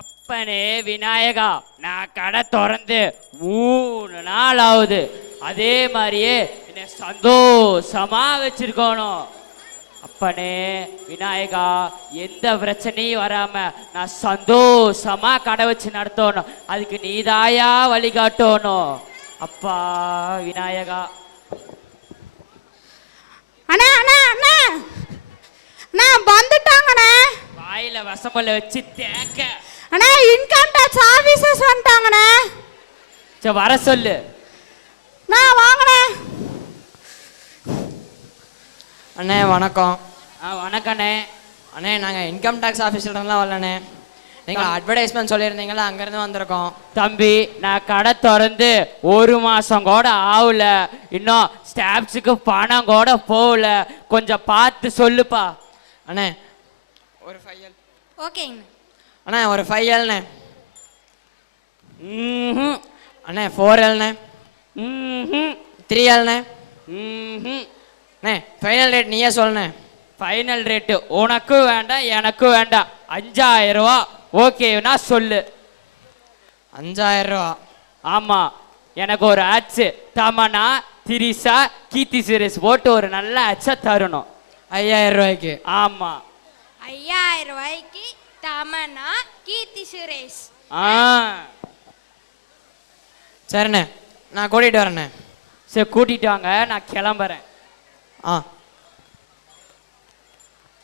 அப்பனே விநாயகா, நான் கடை திறந்து 3 நாள் ஆகுது. அதே மாதிரியே என்னை சந்தோஷமா வச்சிருக்கணும். அப்பனே விநாயகா, எந்த பிரச்சனையும் வராம நான் சந்தோஷமா கடை வச்சு நடத்தணும். அதுக்கு நீதாயா வழிகாட்டணும். அப்பா விநாயகா. அண்ணா அண்ணா அண்ணா அண்ணா வந்துட்டாங்கண்ணே. வாயில வசம்பல வச்சு தேக்க. அண்ணா இன்கம் டாக்ஸ் ஆபீசர்ஸ் வந்துட்டாங்கண்ணே. சரி வர சொல்லு. நான் வாங்கண்ணே. அண்ணே வணக்கம். வணக்கண்ணே. அண்ணே நாங்கள் இன்கம் டேக்ஸ் ஆஃபீஸர்லாம் வரலண்ணே. நீங்கள் அட்வர்டைஸ்மெண்ட் சொல்லியிருந்தீங்களா, அங்கேருந்து வந்திருக்கோம். தம்பி, நான் கடை திறந்து 1 மாசம் கூட ஆகல. இன்னும் ஸ்டாப்ஸுக்கு பணம் கூட போகல. கொஞ்சம் பார்த்து சொல்லுப்பா. அண்ணே ஒரு 5 எல். ஓகேங்க அண்ணே ஒரு 5 எல்ண்ணே. அண்ணே 4 எல்ண்ணே. 3 எல்ண்ணே. அண்ணே ஃபைனல் ரேட் நீயே சொல்லுண்ணே. ஃபைனல் ரேட்டு உனக்கும் வேண்டாம் எனக்கும் வேண்டாம். 5000 ரூபா ஓகேனா சொல்லு. 5000 ரூபா? ஆமா, எனக்கு ஒரு ஆட்ஸ் தமனா திரிசா கீர்த்தி சுரேஷ் போட்டு ஒரு நல்ல ஆட்சா தரணும். 5000 ரூபாய்க்கு? ஆமா. 5000 ரூபாய்க்கு தமனா கீர்த்தி சுரேஷ். சரிண்ணே, நான் கூட்டிகிட்டு வரேண்ணே. சரி கூட்டிட்டு வாங்க, நான் கிளம்புறேன்.